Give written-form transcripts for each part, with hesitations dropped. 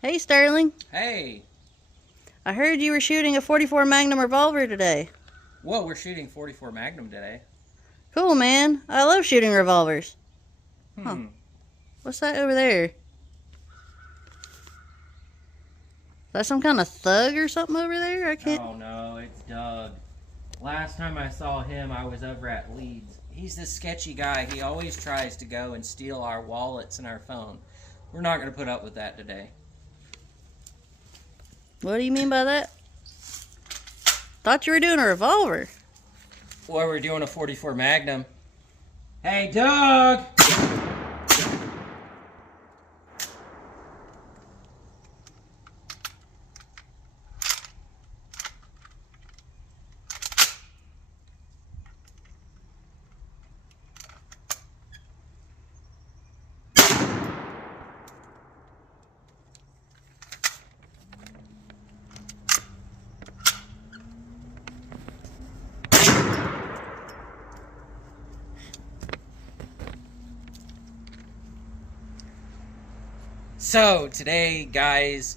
Hey, Sterling. Hey, I heard you were shooting a 44 Magnum revolver today. whoa, we're shooting 44 Magnum today. Cool, man. I love shooting revolvers. Huh. Hmm. What's that over there? Is that some kind of thug or something over there? I can't. Oh no, it's Doug. Last time I saw him, I was over at Leeds. He's this sketchy guy. He always tries to go and steal our wallets and our phone. We're not going to put up with that today. What do you mean by that? Thought you were doing a revolver. Boy, we're doing a 44 Magnum. Hey, Doug! So, today, guys,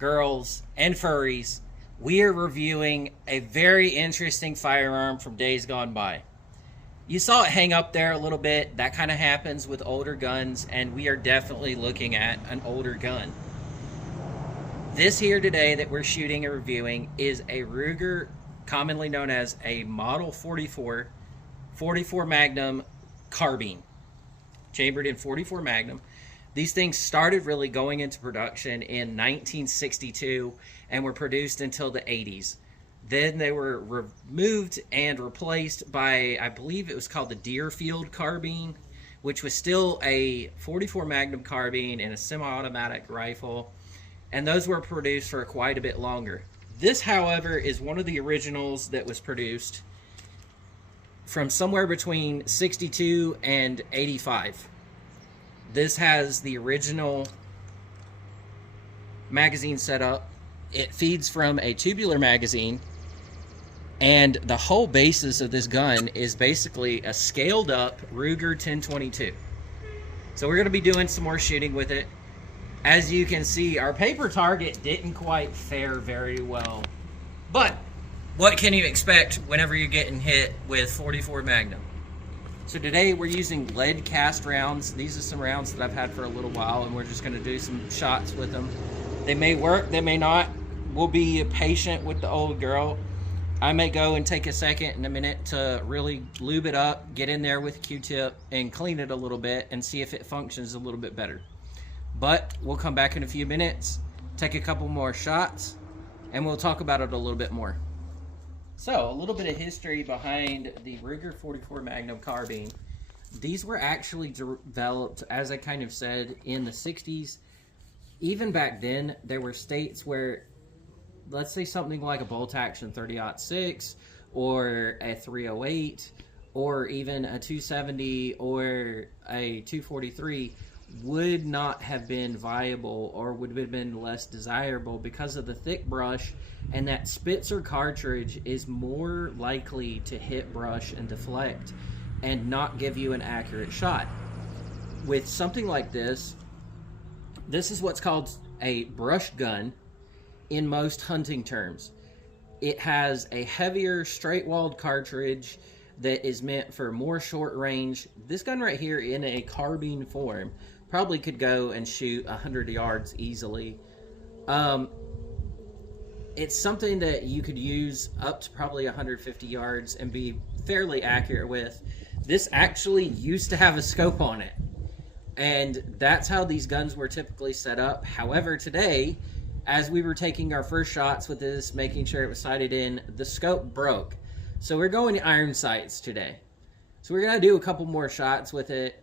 girls, and furries, we are reviewing a very interesting firearm from days gone by. You saw it hang up there a little bit. That kind of happens with older guns, and we are definitely looking at an older gun. This here today that we're shooting and reviewing is a Ruger, commonly known as a Model 44 Magnum carbine, chambered in 44 Magnum. These things started really going into production in 1962 and were produced until the 80s. Then they were removed and replaced by, I believe it was called the Deerfield carbine, which was still a 44 Magnum carbine and a semi-automatic rifle. And those were produced for quite a bit longer. This, however, is one of the originals that was produced from somewhere between 62 and 85. This has the original magazine setup. It feeds from a tubular magazine, and the whole basis of this gun is basically a scaled up Ruger 1022. So we're going to be doing some more shooting with it. As you can see, our paper target didn't quite fare very well. But what can you expect whenever you're getting hit with 44 Magnum? So today we're using lead cast rounds. These are some rounds that I've had for a little while, and we're just going to do some shots with them. They may work, they may not. We'll be patient with the old girl. I may go and take a second and a minute to really lube it up, get in there with a Q-tip and clean it a little bit and see if it functions a little bit better. But we'll come back in a few minutes, take a couple more shots, and we'll talk about it a little bit more. So, a little bit of history behind the Ruger 44 Magnum carbine. These were actually developed, as I kind of said, in the 60s. Even back then, there were states where, let's say something like a bolt action 30-06 or a 308 or even a 270 or a 243 would not have been viable or would have been less desirable because of the thick brush, and that Spitzer cartridge is more likely to hit brush and deflect and not give you an accurate shot. With something like this is what's called a brush gun in most hunting terms. It has a heavier straight-walled cartridge that is meant for more short range. This gun right here in a carbine form probably could go and shoot 100 yards easily. It's something that you could use up to probably 150 yards and be fairly accurate with. This actually used to have a scope on it, and that's how these guns were typically set up. However, today, as we were taking our first shots with this, making sure it was sighted in, the scope broke. So we're going to iron sights today. So we're going to do a couple more shots with it,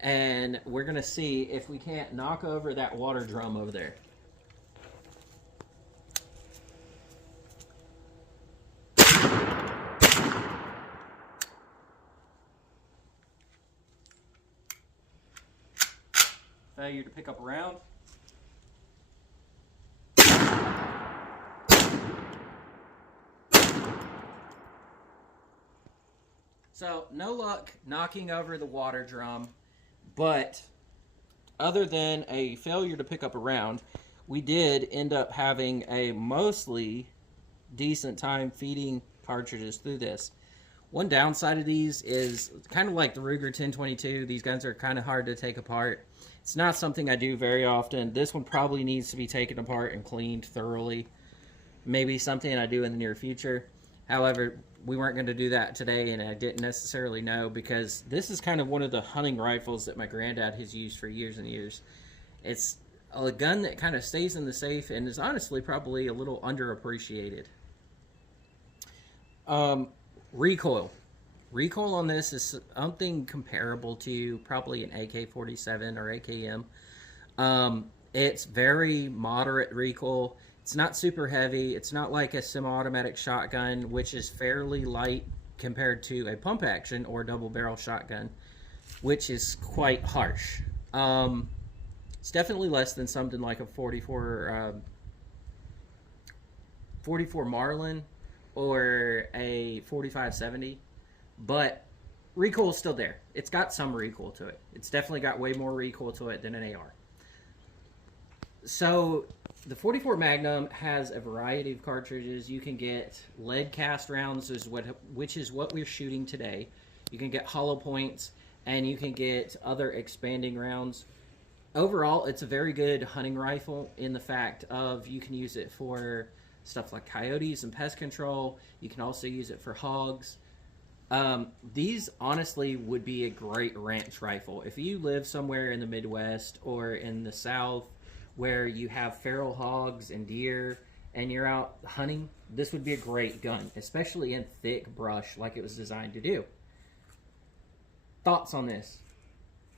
and we're going to see if we can't knock over that water drum over there. Failure to pick up a round. So, no luck knocking over the water drum, but other than a failure to pick up a round, we did end up having a mostly decent time feeding cartridges through this. One downside of these is kind of like the Ruger 1022. These guns are kind of hard to take apart. It's not something I do very often. This one probably needs to be taken apart and cleaned thoroughly. Maybe something I do in the near future. However, we weren't going to do that today, and I didn't necessarily know, because this is kind of one of the hunting rifles that my granddad has used for years and years. It's a gun that kind of stays in the safe and is honestly probably a little underappreciated. Recoil. Recoil on this is something comparable to probably an AK-47 or AKM. It's very moderate recoil. It's not super heavy. It's not like a semi-automatic shotgun, which is fairly light compared to a pump action or double barrel shotgun, which is quite harsh. It's definitely less than something like a 44 Marlin or a 45-70, but recoil is still there. It's got some recoil to it. It's definitely got way more recoil to it than an AR. So the 44 Magnum has a variety of cartridges. You can get lead cast rounds, which is what we're shooting today. You can get hollow points, and you can get other expanding rounds. Overall, it's a very good hunting rifle in the fact of you can use it for stuff like coyotes and pest control. You can also use it for hogs. These honestly would be a great ranch rifle. If you live somewhere in the Midwest or in the South where you have feral hogs and deer and you're out hunting, this would be a great gun, especially in thick brush like it was designed to do. Thoughts on this?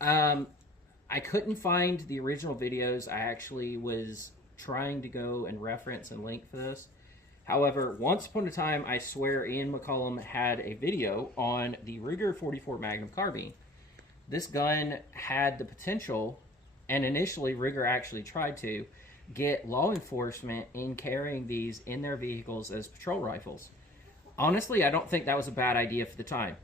I couldn't find the original videos. I actually was trying to go and reference and link for this. However, once upon a time, I swear Ian McCollum had a video on the Ruger 44 Magnum carbine. This gun had the potential, and initially Ruger actually tried to get law enforcement in carrying these in their vehicles as patrol rifles. Honestly, I don't think that was a bad idea for the time.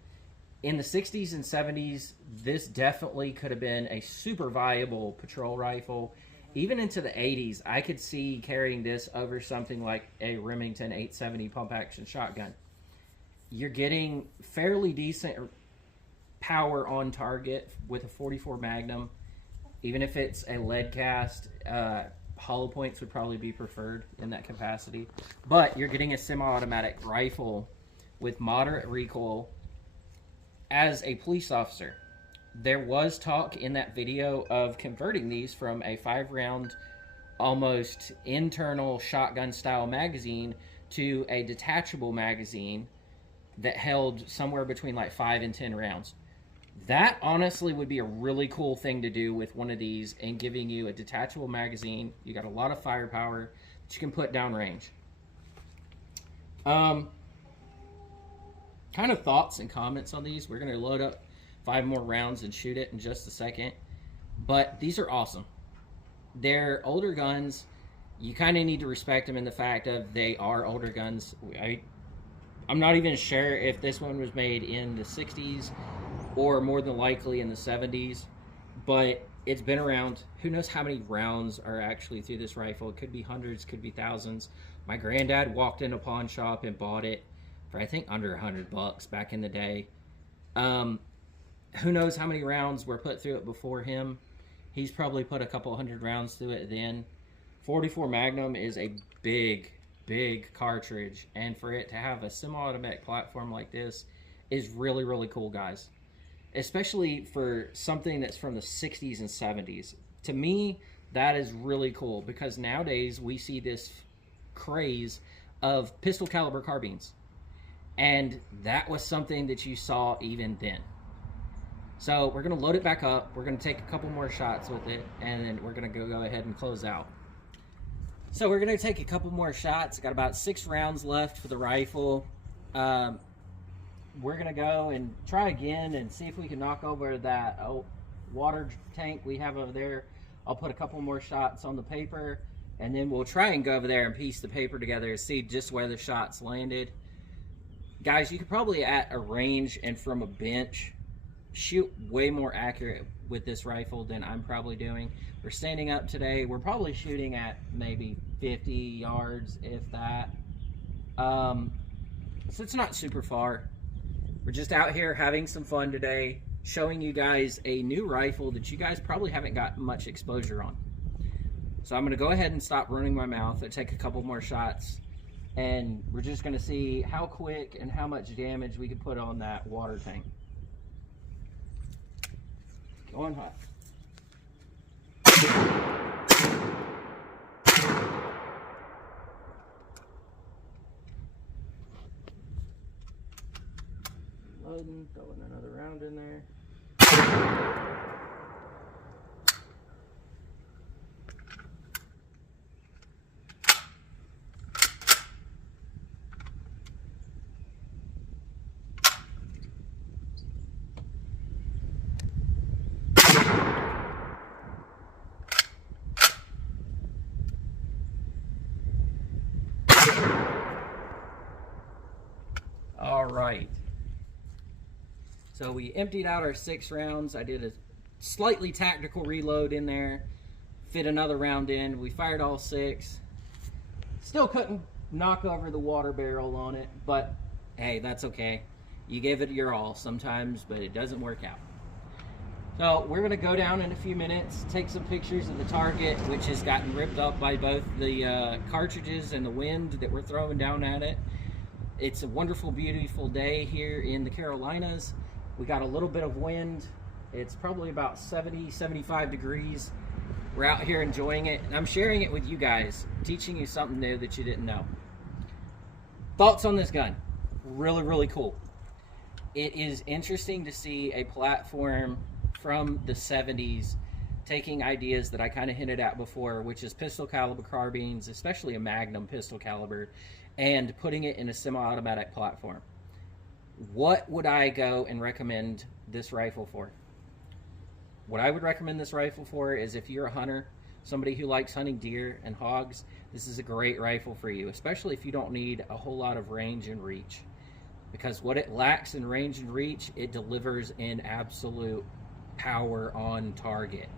In the 60s and 70s, this definitely could have been a super viable patrol rifle. Even into the 80s, I could see carrying this over something like a Remington 870 pump-action shotgun. You're getting fairly decent power on target with a 44 Magnum. Even if it's a lead cast, hollow points would probably be preferred in that capacity. But you're getting a semi-automatic rifle with moderate recoil. As a police officer, there was talk in that video of converting these from a 5-round, almost internal shotgun style magazine to a detachable magazine that held somewhere between like 5 and 10 rounds. That honestly would be a really cool thing to do with one of these, and giving you a detachable magazine. You got a lot of firepower that you can put down range. Kind of thoughts and comments on these. We're going to load up 5 more rounds and shoot it in just a second. But these are awesome. They're older guns. You kind of need to respect them in the fact of they are older guns. I'm not even sure if this one was made in the 60s or more than likely in the 70s. But it's been around. Who knows how many rounds are actually through this rifle. It could be hundreds, could be thousands. My granddad walked in a pawn shop and bought it for I think under $100 back in the day. Who knows how many rounds were put through it before him. He's probably put a couple hundred rounds through it then. 44 Magnum is a big cartridge, and for it to have a semi-automatic platform like this is really, really cool, guys. Especially for something that's from the 60s and 70s. To me, that is really cool, because nowadays we see this craze of pistol caliber carbines. And that was something that you saw even then. So we're going to load it back up. We're going to take a couple more shots with it, and then we're going to go ahead and close out. So we're going to take a couple more shots. Got about 6 rounds left for the rifle. We're going to go and try again and see if we can knock over that water tank we have over there. I'll put a couple more shots on the paper, and then we'll try and go over there and piece the paper together and see just where the shots landed. Guys, you could probably at a range and from a bench shoot way more accurate with this rifle than I'm probably doing. We're standing up today. We're probably shooting at maybe 50 yards, if that. So it's not super far. We're just out here having some fun today, showing you guys a new rifle that you guys probably haven't got much exposure on. So I'm going to go ahead and stop running my mouth and take a couple more shots, and we're just going to see how quick and how much damage we can put on that water tank. Going hot. Loading, throwing another round in there. All right. So we emptied out our 6 rounds. I did a slightly tactical reload in there, fit another round in. We fired all 6. Still couldn't knock over the water barrel on it, but hey, that's okay. You gave it your all sometimes, but it doesn't work out. So we're gonna go down in a few minutes, take some pictures of the target, which has gotten ripped up by both the cartridges and the wind that we're throwing down at it. It's a wonderful, beautiful day here in the Carolinas. We got a little bit of wind. It's probably about 70, 75 degrees. We're out here enjoying it, and I'm sharing it with you guys, teaching you something new that you didn't know. Thoughts on this gun? Really, really cool. It is interesting to see a platform from the 70s taking ideas that I kind of hinted at before, which is pistol caliber carbines, especially a Magnum pistol caliber, and putting it in a semi-automatic platform. What would I go and recommend this rifle for? What I would recommend this rifle for is if you're a hunter, somebody who likes hunting deer and hogs, this is a great rifle for you, especially if you don't need a whole lot of range and reach. Because what it lacks in range and reach, it delivers in absolute power on target.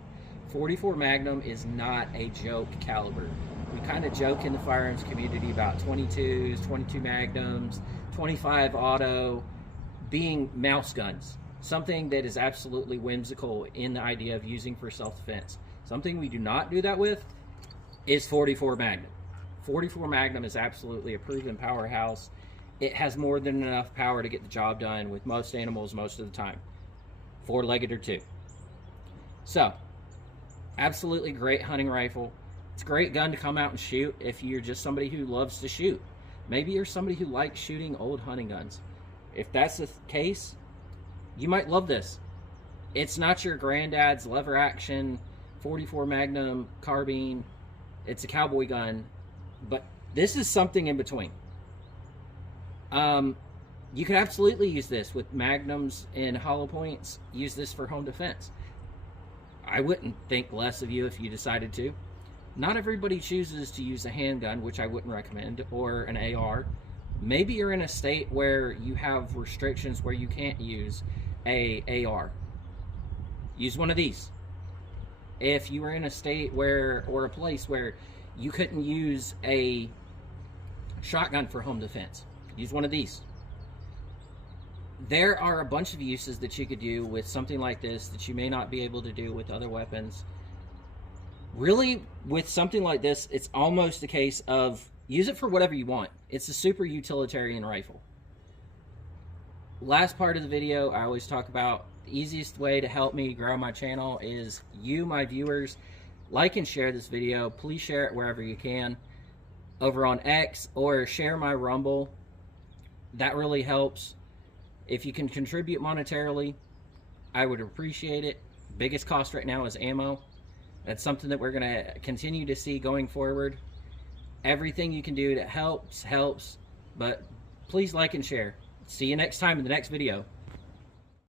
44 Magnum is not a joke caliber. We kind of joke in the firearms community about 22s, 22 Magnums, 25 auto being mouse guns. Something that is absolutely whimsical in the idea of using for self-defense. Something we do not do that with is 44 Magnum. 44 Magnum is absolutely a proven powerhouse. It has more than enough power to get the job done with most animals most of the time, 4-legged or 2. So, absolutely great hunting rifle. It's a great gun to come out and shoot if you're just somebody who loves to shoot. Maybe you're somebody who likes shooting old hunting guns. If that's the case, you might love this. It's not your granddad's lever action 44 Magnum carbine. It's a cowboy gun, but this is something in between. You could absolutely use this with Magnums and hollow points. Use this for home defense. I wouldn't think less of you if you decided to. Not everybody chooses to use a handgun, which I wouldn't recommend, or an AR. Maybe you're in a state where you have restrictions where you can't use a AR. Use one of these. If you were in a state where, or a place where you couldn't use a shotgun for home defense, use one of these. There are a bunch of uses that you could do with something like this that you may not be able to do with other weapons. Really, with something like this, it's almost a case of use it for whatever you want. It's a super utilitarian rifle. Last part of the video, I always talk about the easiest way to help me grow my channel is you, my viewers, like and share this video. Please share it wherever you can, over on X, or share my Rumble. That really helps. If you can contribute monetarily, I would appreciate it. Biggest cost right now is ammo. That's something that we're going to continue to see going forward. Everything you can do that helps, but please like and share. See you next time in the next video.